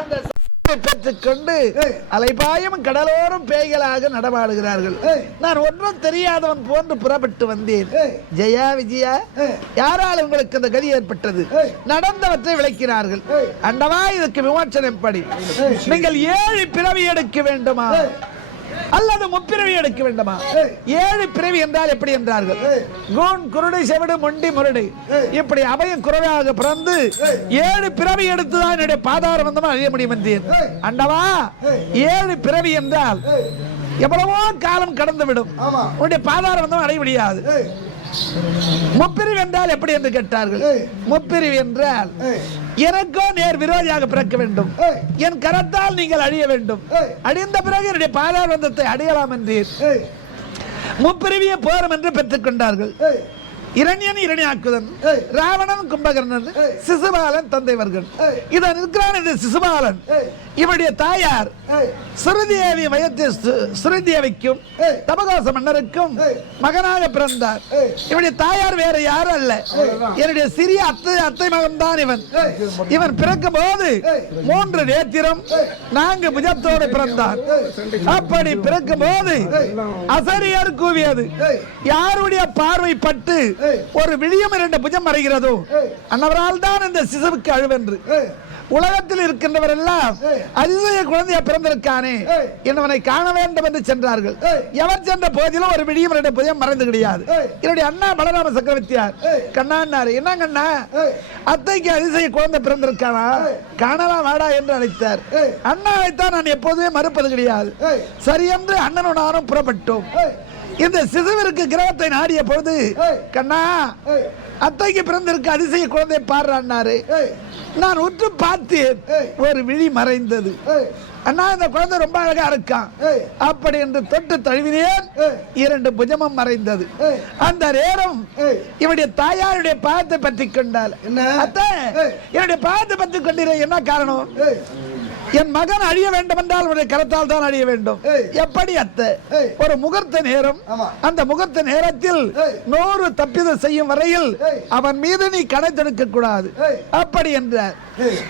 அந்த பெற்றுக்கொண்டு அலைபாயும் கடலோரம் பேய்களாக நடமாடுகிறார்கள். நான் ஒன்றும் தெரியாதவன் போன்று புறப்பட்டு வந்தேன். ஜெயா விஜயா, யாரால் உங்களுக்கு இந்த கதி ஏற்பட்டது? நடந்தவற்றை விளக்கினார்கள். அண்டவா, இதுக்கு விமோசனம் எப்படி? நீங்கள் 7 பிறவி எடுக்க வேண்டுமா அல்லது முப்பிறவி எடுக்க வேண்டுமா? 7 பிறவி என்றால் எப்படி என்றார்கள்? கூன், குருடு, செவிடு, மொண்டி, முரடு, இப்படி அபயம் குறைவாக பிறந்து 7 பிறவி எடுத்துதான் என்னுடைய பாதார வந்தமா அழிய முடியும் என்றேன். அண்டவா, 7 பிறவி என்றால் எவ்வளவோ காலம் கடந்துவிடும், உன்னுடைய பாதார வந்தமா அடைய முடியாது. முப்பிரிவு என்றால் எப்படி என்று கேட்டார்கள். முப்பிரிவு என்றால் எனக்கோ நேர் விரோதியாக பிறக்க வேண்டும், என் கரத்தால் நீங்கள் அழிய வேண்டும், அழிந்த பிறகு என்னுடைய பாதாரத்தை அடையலாம் என்றீர். முப்பிரிவிய போரம் என்று பெற்றுக் கொண்டார்கள். இரண்யன் இரணியாக்குதன், ராவணன் கும்பகர்ணன், சிசுபாலன் தந்தைவர்கள். இதான் இருக்கிறான் இந்த சிசுபாலன். இவருடைய தாயார் சுருதியேவி வயத்து சுருதியவிக்கும் தபகோச மன்னருக்கும் மகனாக பிறந்தார். இவருடைய தாயார் வேற யாரும் அல்ல, என்னுடைய சிறிய அத்தை மகன் தான் இவன். இவன் பிறக்கும் போது 3 நேத்திரம் 4 புஜத்தோடு பிறந்தான். அப்படி பிறக்கும் போது அசரியர் கூவியது. யாருடைய பார்வை பட்டு ஒரு விழியம் 2 புஜம் மறைகிறதோ அன்னவரால் தான் இந்த சிசுவுக்கு அழுவென்று. உலகத்தில் இருக்கின்றவர் எல்லாம் அதிசய குழந்தைய பிறந்திருக்கானே என்னவனை காண வேண்டும் என்று சென்றார்கள். எவர் சென்ற போதிலும் ஒரு விடியும் 2 புஜம் மறைந்து கிடையாது. என்னுடைய அண்ணா பலராம சக்கரவர்த்தியார் கண்ணான்னாரு. என்ன கண்ணா, அத்தைக்கு அதிசய குழந்தை பிறந்திருக்கானா, காணலாம் வாடா என்று அழைத்தார். அண்ணா அழைத்தார், நான் எப்போதுமே மறுப்பது கிடையாது. சரி என்று அண்ணனும் நானும் புறப்பட்டோம். இந்த சிசுவிற்கு கிரகத்தை நாடிய பொழுது, கண்ணா, அத்தைக்கு பிறந்திருக்க அதிசய குழந்தை பாடுறாரு. நான் உற்று பார்த்தேன், ஒரு விழி மறைந்தது. அண்ணா, இந்த குழந்தை ரொம்ப அழகா இருக்கான் அப்படி என்று தொட்டு தழுவினேன். 2 புஜமும் மறைந்தது. அந்த நேரம் இவருடைய தாயாருடைய பாதத்தை பற்றி கொண்டாள். அத்தை, என்னுடைய பாதத்தை பற்றி கொண்டீர, என்ன காரணம்? என் மகன் அழிய வேண்டும் என்றால் உடைய கரத்தால் தான் அழிய வேண்டும். எப்படி அத்தை? ஒரு முகூர்த்த நேரம், அந்த முகூர்த்த நேரத்தில் 100 தப்பிதம் செய்யும் வரையில் அவன் மீது நீ கணை தொடுக்க கூடாது அப்படி என்றார்.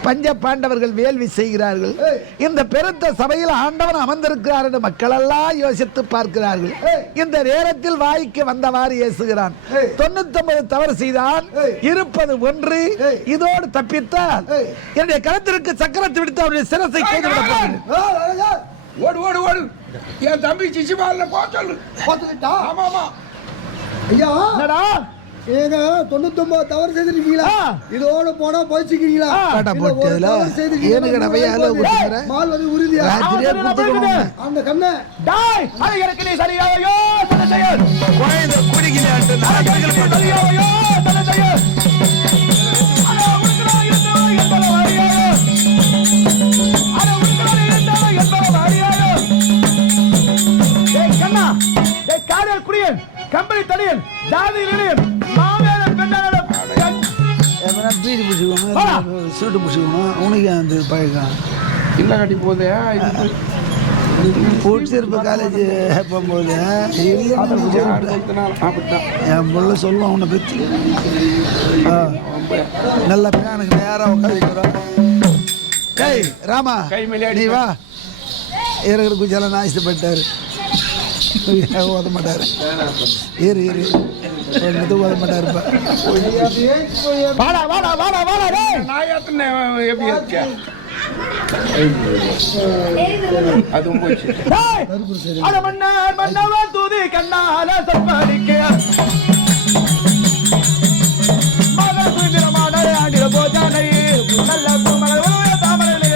பஞ்ச பாண்டவர்கள் வேள்வி செய்கிறார்கள். இந்த பெருத்த சபையில் ஆண்டவன் அமர்ந்திருக்கிறார் என்று மக்கள் எல்லாம் யோசித்து பார்க்கிறார்கள். இந்த நேரத்தில் வாய்க்கு வந்தவாறு ஏசுகிறான். 99 தவறு செய்தான், இருப்பது 1. இதோடு தப்பித்தால் என்னுடைய கருத்திற்கு சக்கரத்தை விடுத்து அவருடைய சிரசை ஓடு. என் தம்பி சிசுபால போச்சல் போத்துட்டா. ஆமா ஆமா ஐயா, என்னடா ஏங்க 99 தவறு செய்திருக்கீங்களா? இதோட போனா போய்ச்சிக்கிறீங்களா? காட்ட போட்டதுல ஏனுங்க நவையால குடுக்குற மால் வந்து உறுதியா ராத்திரியா குடுத்துறோம். அந்த கண்ணே டேய், அழகருக்கு நீ சரியாயோ தலசையர் கோயில குடிக்கினாட்டு நாடகங்களுக்கு சரியாயோ தலசையர். அட உருக்குடா இருந்தா என்பத வாரியாயோ, அட உருக்குடா இருந்தா என்பத வாரியாயோ. டேய் கண்ணா, டேய் காரல் குடியன், கம்பளி தடியன், ஜாதி இளையன், மாவேலன் பெண்ணான எவனா பீடி புடிச்சுக்கணும், சூட்டு புடிச்சுக்கணும். உனக்கு அந்த பழக்கம் இல்லை கட்டி போதே பூட்சிருப்பு காலேஜ் போகும்போது என் பிள்ளை சொல்லுவான் உன்னை பற்றி. நல்ல பேனுக்கு நேராக உட்காந்துக்கிறோம். டேய் ராமா, நீ வா. இருக்கிற குச்சால நாசிப்பட்டார், ஓத மாட்டாரு. ஏறு ஓத மாட்டாருப்பா. அதுவும் போச்சு. மன்னவன் தூதி கண்ணால சம்பாதிக்க மகன் சுந்தரமான ஆண்டில போஜானை நல்ல குமர தாமரை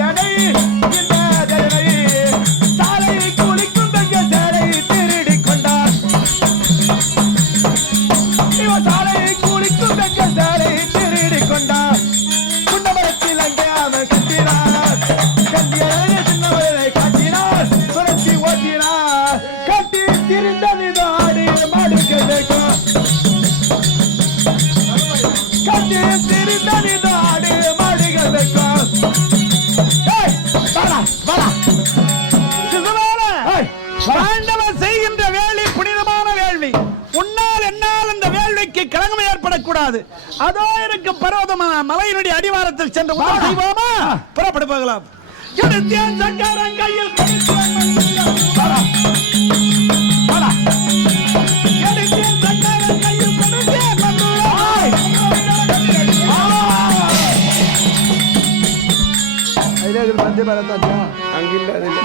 ஜனை இந்த ஜனை சாலை குளிக்கும் தங்க சேலை திருடி கொண்டார். இவன் சாலை குளிக்கும் தங்க சேலை திருடி கொண்டார். குண்டமரத்தில் அங்கே அவன் கட்டினார், கண்டியரை சின்னவரை காட்டினார், சுரத்தி ஓட்டினார். கட்டி திரிந்தது ஆடி மாடு கேட்கும் கூடாது. அதோ இருக்கு பர்வதமான மலையினுடைய அடிவாரத்தில் சென்று உதவி செய்வோமா? புறப்பட்டு போகலாம். எடுத்தேன் சக்கரம் கையில் கொடுத்தேன் எடுத்தேன் சக்கரம் கையில் கொடுத்தேன்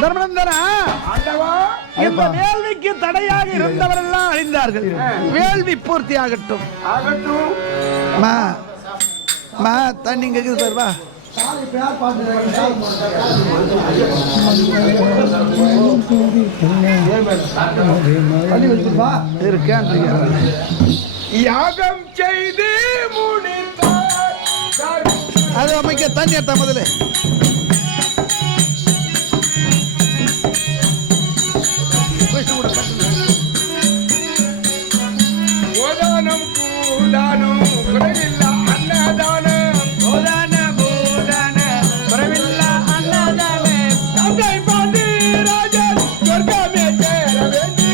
தர்மநந்தனா, இந்த வேள்விக்கு தடையாக இருந்தவரெல்லாம் அழிந்தார்கள். வேள்வி பூர்த்தி ஆகட்டும். தண்ணி கேக்குது சார். வா இருக்கேன். யாகம் செய்து முடித்தார். அது அமைக்க தண்ணி எடுத்த முதல்ல. ஓதானம் கூதானம் குறைவில்லை அன்னதானம். ஓதான கூதான குறைவில்லை அன்னதானம். தந்தை பாண்டி ராஜன் சொர்க்கமே சேர வேண்டி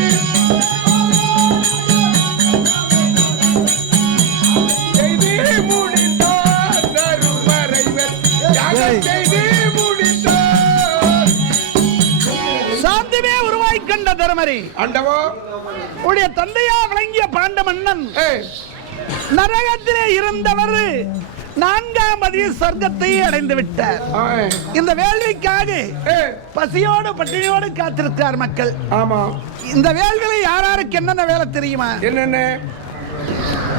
செய்தி முடித்தார். தருமறைவர் யாகம் செய்தி முடித்தார். சாந்திமே உருவாய் கண்ட தருமரி ஆண்டவா, உடைய தந்தையா விளங்கிய பாண்ட மன்னன் நரகத்திலே இருந்தவர் 4ஆம் பதிய சொர்க்கத்தை அடைந்து விட்டார். இந்த வேள்விக்காக பசியோடு பட்டினியோடு காத்திருக்கிறார் மக்கள். ஆமா, இந்த வேள்வியில் யாராருக்கு என்னென்ன வேலை தெரியுமா? என்னென்ன?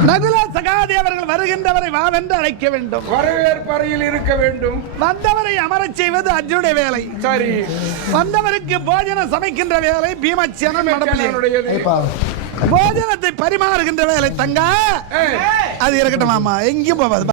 நகுல சகாதேவர்கள் வருகின்றவரை வாவென்று அழைக்க வேண்டும். வரவேற்பறையில் இருக்க வேண்டும். வந்தவரை அமரச் செய்வது அர்ஜுனுடைய வேலை. சரி. வந்தவருக்கு போஜனம் சமைக்கின்ற வேலை பீமச்சேனன் மடப்பள்ளியுடையது. போஜனத்தை பரிமாறுகின்ற வேலை தங்க அது இருக்கட்டும். ஆமா, எங்கேயும் போவாது.